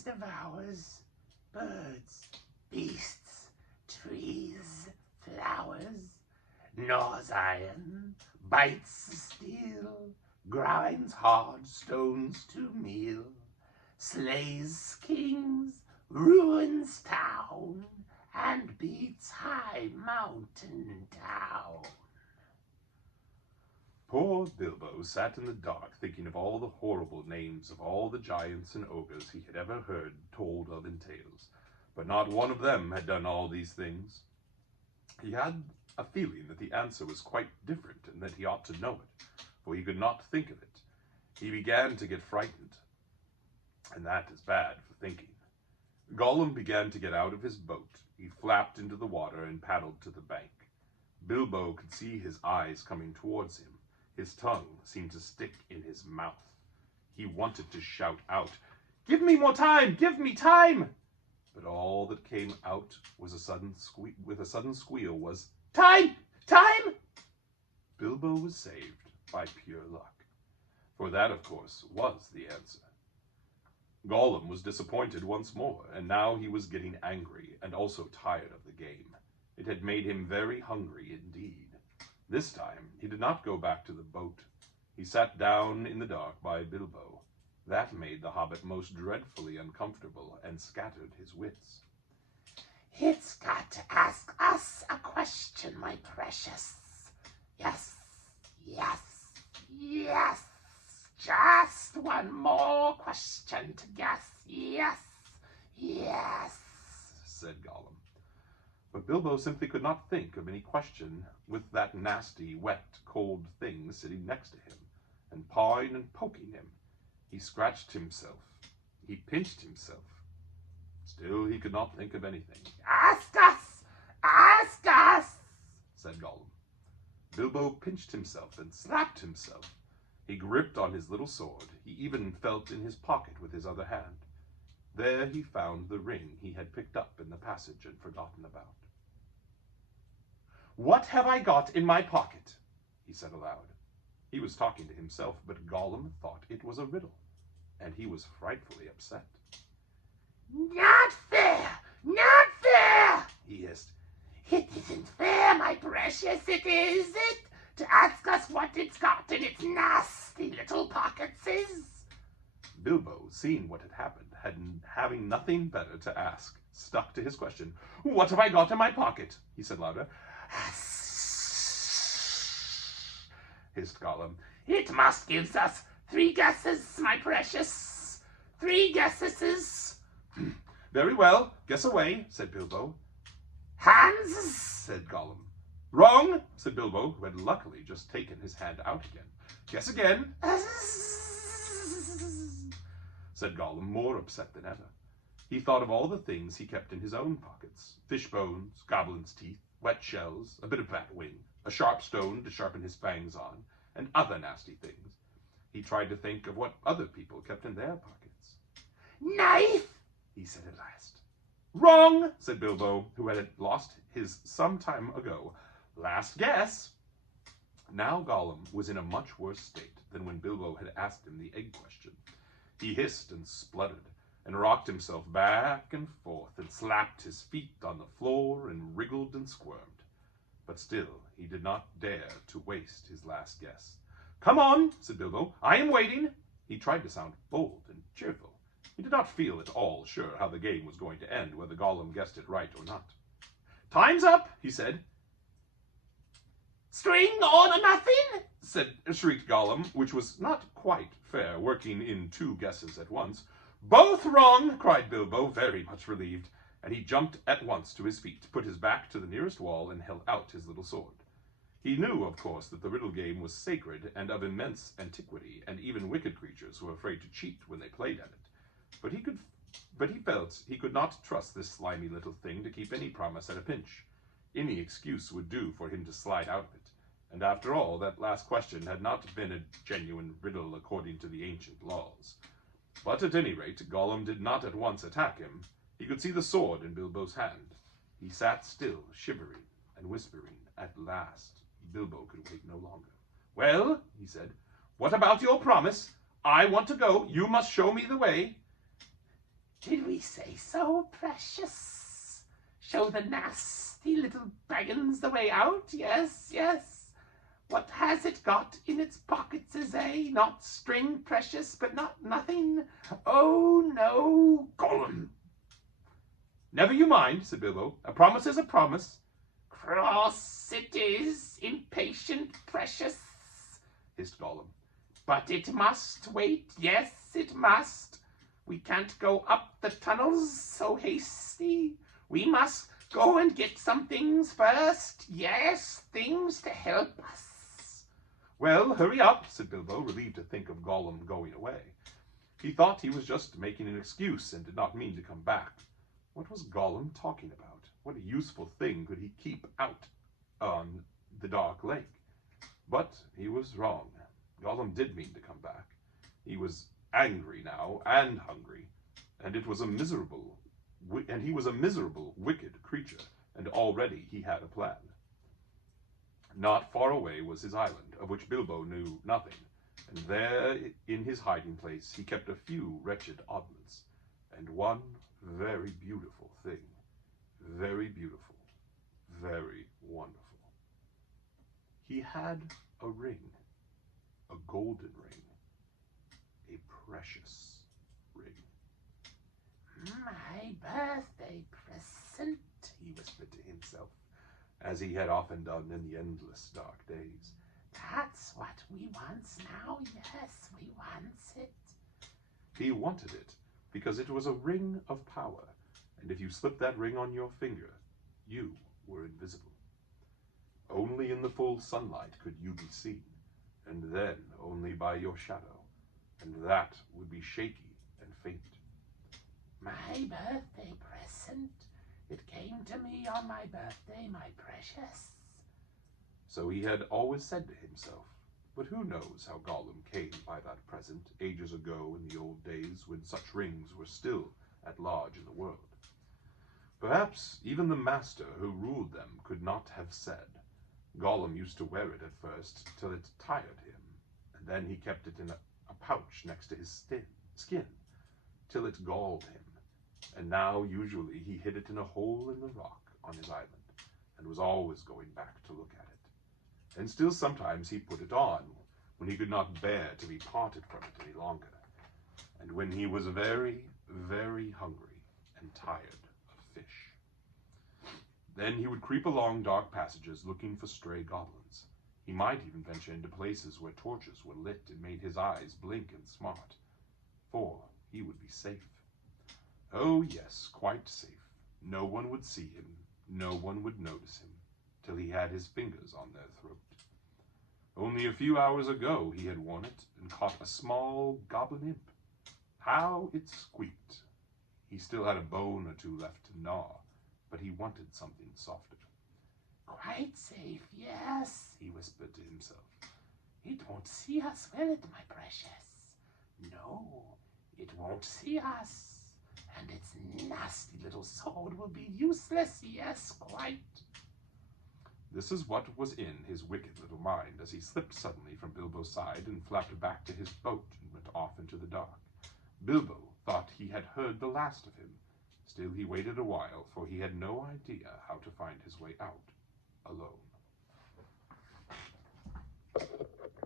things devours, birds, beasts, trees, flowers, gnaws iron, bites steel, grinds hard stones to meal, slays kings, ruins town, and beats high mountain down. Poor Bilbo sat in the dark thinking of all the horrible names of all the giants and ogres he had ever heard told of in tales, but not one of them had done all these things. He had a feeling that the answer was quite different and that he ought to know it, for he could not think of it. He began to get frightened, and that is bad for thinking. Gollum began to get out of his boat. He flapped into the water and paddled to the bank. Bilbo could see his eyes coming towards him. His tongue seemed to stick in his mouth. He wanted to shout out, "Give me more time! Give me time!" But all that came out was a sudden squeal was, "Time! Time!" Bilbo was saved by pure luck, for that, of course, was the answer. Gollum was disappointed once more, and now he was getting angry and also tired of the game. It had made him very hungry indeed. This time, he did not go back to the boat. He sat down in the dark by Bilbo. That made the Hobbit most dreadfully uncomfortable and scattered his wits. "It's got to ask us a question, my precious. Yes, yes, yes. Just one more question to guess. Yes, yes," said Gollum. But Bilbo simply could not think of any question with that nasty, wet, cold thing sitting next to him, and pawing and poking him. He scratched himself. He pinched himself. Still, he could not think of anything. "Ask us! Ask us!" said Gollum. Bilbo pinched himself and slapped himself. He gripped on his little sword. He even felt in his pocket with his other hand. There he found the ring he had picked up in the passage and forgotten about. "What have I got in my pocket?" he said aloud. He was talking to himself, but Gollum thought it was a riddle, and he was frightfully upset. "Not fair! Not fair!" he hissed. "It isn't fair, my precious, it isn't, to ask us what it's got in its nasty little pockets is." Bilbo, seeing what had happened, having nothing better to ask, stuck to his question. "What have I got in my pocket?" he said louder. Hissed Gollum. "It must give us 3 guesses, my precious. 3 guesses." "Very well, guess away," said Bilbo. "Hands," said Gollum. "Wrong," said Bilbo, who had luckily just taken his hand out again. "Guess again," said Gollum, more upset than ever. He thought of all the things he kept in his own pockets: fish bones, goblins' teeth, wet shells, a bit of bat wing, a sharp stone to sharpen his fangs on, and other nasty things. He tried to think of what other people kept in their pockets. "Knife," he said at last. "Wrong," said Bilbo, who had lost his some time ago. "Last guess." Now Gollum was in a much worse state than when Bilbo had asked him the egg question. He hissed and spluttered, and rocked himself back and forth, and slapped his feet on the floor, and wriggled and squirmed. But still he did not dare to waste his last guess. "Come on," said Bilbo. "I am waiting." He tried to sound bold and cheerful. He did not feel at all sure how the game was going to end, whether Gollum guessed it right or not. "Time's up," he said. "String or nothing?" Shrieked Gollum, which was not quite fair, working in 2 guesses at once. "Both wrong!" cried Bilbo, very much relieved, and he jumped at once to his feet, put his back to the nearest wall, and held out his little sword. He knew, of course, that the riddle game was sacred and of immense antiquity, and even wicked creatures were afraid to cheat when they played at it. But he felt he could not trust this slimy little thing to keep any promise at a pinch. Any excuse would do for him to slide out of it. And after all, that last question had not been a genuine riddle according to the ancient laws. But at any rate, Gollum did not at once attack him. He could see the sword in Bilbo's hand. He sat still, shivering and whispering. At last, Bilbo could wait no longer. "Well," he said, "what about your promise? I want to go. You must show me the way." Did we say so, precious? Show the nasty little dragons the way out? Yes, yes. What has it got in its pockets, Not string, precious, but nothing. Oh, no, Gollum. Never you mind, said Bilbo. A promise is a promise. Cross it is, impatient, precious, hissed Gollum. But it must wait, yes, it must. We can't go up the tunnels so hasty. We must go and get some things first. Yes, things to help us. Well, hurry up, said Bilbo, relieved to think of Gollum going away. He thought he was just making an excuse and did not mean to come back. What was Gollum talking about? What a useful thing could he keep out on the dark lake? But he was wrong. Gollum did mean to come back. He was angry now and hungry, and he was a miserable, wicked creature, and already he had a plan. Not far away was his island, of which Bilbo knew nothing, and there in his hiding place he kept a few wretched oddments, and one very beautiful thing. Very beautiful, very wonderful. He had a ring, a golden ring, a precious ring. My birthday present, he whispered to himself, as he had often done in the endless dark days. That's what we want now, yes, we want it. He wanted it because it was a ring of power, and if you slipped that ring on your finger, you were invisible. Only in the full sunlight could you be seen, and then only by your shadow, and that would be shaky and faint. My birthday present. It came to me on my birthday, my precious. So he had always said to himself, but who knows how Gollum came by that present ages ago in the old days when such rings were still at large in the world. Perhaps even the master who ruled them could not have said. Gollum used to wear it at first till it tired him, and then he kept it in a pouch next to his skin till it galled him, and now usually he hid it in a hole in the rock on his island, and was always going back to look at it. And still sometimes he put it on when he could not bear to be parted from it any longer, and when he was very, very hungry and tired of fish. Then he would creep along dark passages looking for stray goblins. He might even venture into places where torches were lit and made his eyes blink and smart, for he would be safe. Oh yes, quite safe. No one would see him, no one would notice him, till he had his fingers on their throat. Only a few hours ago he had worn it and caught a small goblin imp. How it squeaked! He still had a bone or two left to gnaw, but he wanted something softer. Quite safe, yes, he whispered to himself. It won't see us, will it, my precious? No, it won't see us. And its nasty little sword will be useless, yes, quite. This is what was in his wicked little mind as he slipped suddenly from Bilbo's side and flapped back to his boat and went off into the dark. Bilbo thought he had heard the last of him. Still he waited a while, for he had no idea how to find his way out alone.